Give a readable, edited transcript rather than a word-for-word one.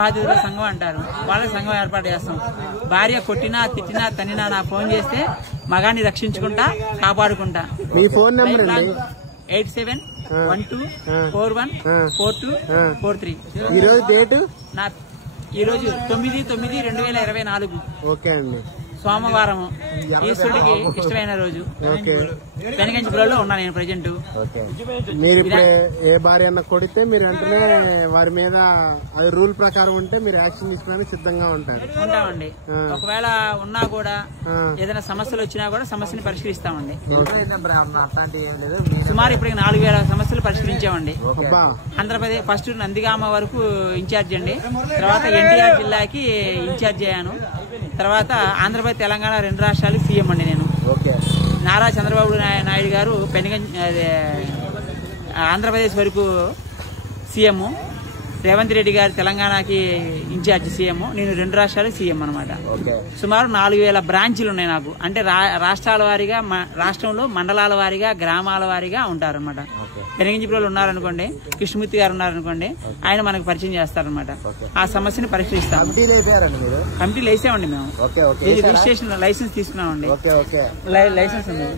బాధితుల సంఘం అంటారు. వాళ్ళ సంఘం ఏర్పాటు చేస్తాం. భార్య కొట్టినా తిట్టినా తన్నినా నా ఫోన్ చేస్తే మగాన్ని రక్షించుకుంటా కాపాడుకుంటా. మీ ఫోన్ నెంబర్ 8712414243. ఈ రోజు డేట్ ఈ రోజు 9/9/2024. ఓకే అండి. సోమవారం, ఈశ్వరుడికి ఇష్టమైన రోజు. పెనగంచిపురంలో ఉన్నా నేను ప్రజెంట్. మీరు ఇప్పుడు ఏ భార్య అన్న కొడితే మీరు వెంటనే వారి మీద అది రూల్ ప్రకారం ఉంటే మీరు యాక్షన్ తీసుకోవడానికి సిద్ధంగా ఉంటామండి. ఒకవేళ ఉన్నా కూడా ఏదైనా సమస్యలు వచ్చినా కూడా సమస్యని పరిష్కరిస్తామండి. సుమారు ఇప్పటికి 4000 సమస్యలు పరిష్కరించామండి. ఆంధ్రప్రదేశ్ ఫస్ట్ నందిగామ వరకు ఇన్ఛార్జ్ అండి. తర్వాత ఎన్టీఆర్ జిల్లాకి ఇన్ఛార్జ్ అయ్యాను. తర్వాత ఆంధ్రప్రదేశ్ తెలంగాణ 2 రాష్ట్రాలకు సీఎం అండి నేను. నారా చంద్రబాబు నాయుడు గారు ఆంధ్రప్రదేశ్ వరకు సీఎం, రేవంత్ రెడ్డి గారు తెలంగాణకి ఇన్ఛార్జ్ సీఎం, నేను 2 రాష్ట్రాలకు సీఎం అనమాట. సుమారు 4000 బ్రాంచీలు ఉన్నాయి నాకు. అంటే రాష్ట్రాల వారీగా, రాష్ట్రంలో మండలాల వారీగా, గ్రామాల వారీగా ఉంటారనమాట. పెనగంచిపురంలో ఉన్నారనుకోండి, కృష్ణమూర్తి గారు ఉన్నారనుకోండి, ఆయన మనకు పరిచయం చేస్తారనమాట. ఆ సమస్యని పరిష్కరిస్తాం. కమిటీలు వేసామండి మేము. రిజిస్ట్రేషన్ లైసెన్స్ తీసుకున్నామండి. లైసెన్స్ ఉంది.